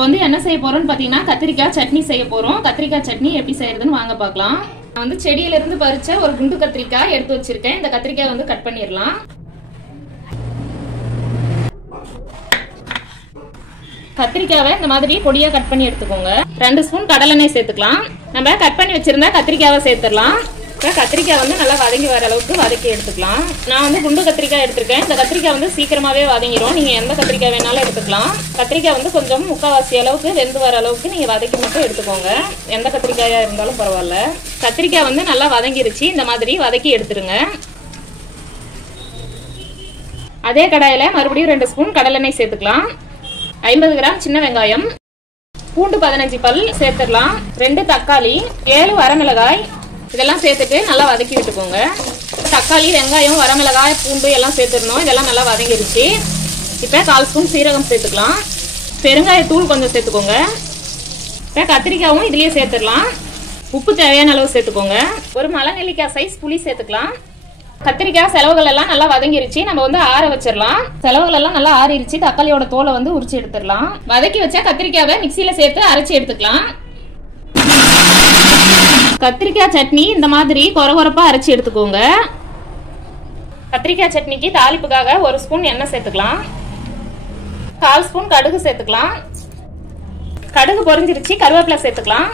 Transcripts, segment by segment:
இப்போ வந்து என்ன செய்ய போறோம்னு பாத்தீங்கன்னா கத்திரிக்காய் சட்னி செய்ய போறோம். கத்திரிக்காய் சட்னி எப்படி செய்யறதுன்னு வாங்க பார்க்கலாம். நான் வந்து செடியில இருந்து பறிச்ச ஒரு குண்டு கத்திரிக்காய் எடுத்து வச்சிருக்கேன். இந்த கத்திரிக்காய் வந்து கட் பண்ணிடலாம். கத்திரிக்காவை இந்த மாதிரி பொடியா கட் பண்ணி எடுத்துக்கோங்க. 2 ஸ்பூன் கடலெண்ணெய் சேர்த்துக்கலாம். நம்ம கட் பண்ணி வச்சிருந்தா கத்திரிக்காவை சேர்த்துடலாம். கத்திரிக்காய் வந்து நல்லா வதங்கி வர அளவுக்கு வதக்கி எடுத்துக்கலாம். நான் வந்து குண்டு கத்திரிக்காய் எடுத்திருக்கேன். இந்த கத்திரிக்காய் வந்து சீக்கிரமாவே வதங்கிடும். நீங்க எந்த கத்திரிக்காய் வேணாலும் எடுத்துக்கலாம். கத்திரிக்காய் வந்து கொஞ்சம் முக்கால்வாசி அளவுக்கு வெந்து வர அளவுக்கு நீங்க வதக்கி மட்டும் எடுத்துக்கோங்க. எந்த கத்திரிக்காயா இருந்தாலும் பரவாயில்ல. கத்திரிக்காய் வந்து நல்லா வதங்கிருச்சு. இந்த மாதிரி வதக்கி எடுத்துருங்க. அதே கடாயில மறுபடியும் 2 ஸ்பூன் கடலெண்ணெய் சேர்த்துக்கலாம். 50 கிராம் சின்ன வெங்காயம், பூண்டு 15 பல் சேர்த்துடலாம். 2 தக்காளி, 7 வரமிளகாய் இதெல்லாம் சேர்த்துட்டு நல்லா வதக்கி விட்டுக்கோங்க. தக்காளி, வெங்காயம், வரமிளகாய், பூண்டு எல்லாம் சேர்த்துடணும். இதெல்லாம் நல்லா வதங்கிருச்சு. இப்போ 1/4 ஸ்பூன் சீரகம் சேர்த்துக்கலாம். பெருங்காயத்தூள் கொஞ்சம் சேர்த்துக்கோங்க. இப்போ கத்திரிக்காயும் இதுலேயே சேர்த்துடலாம். உப்பு தேவையான அளவு சேர்த்துக்கோங்க. ஒரு மலை நெல்லிக்காய் சைஸ் புளி சேர்த்துக்கலாம். கத்திரிக்காய் செலவுகள் எல்லாம் நல்லா வதங்கிருச்சு. நம்ம வந்து ஆற வச்சிடலாம். செலவுகள் எல்லாம் நல்லா ஆறிடுச்சு. தக்காளியோட தோலை வந்து உரிச்சு எடுத்துடலாம். வதக்கி வச்ச கத்திரிக்காவை மிக்சியில சேர்த்து அரைச்சி எடுத்துக்கலாம். கத்திரிக்காய் சட்னி இந்த மாதிரி கொரகொரப்பா அரைச்சி எடுத்துக்கோங்க. கத்திரிக்காய் சட்னிக்கு தாளிப்புக்காக 1 ஸ்பூன் எண்ணெய் சேர்த்துக்கலாம். 1/4 ஸ்பூன் கடுகு சேர்த்துக்கலாம். கடுகு பொரிஞ்சிருச்சு. கருவேப்பிலை சேர்த்துக்கலாம்.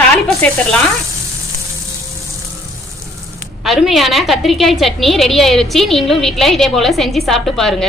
தாளிப்பை சேர்த்துடலாம். அருமையான கத்திரிக்காய் சட்னி ரெடி ஆயிருச்சு. நீங்களும் வீட்டில் இதே போல செஞ்சு சாப்பிட்டு பாருங்க.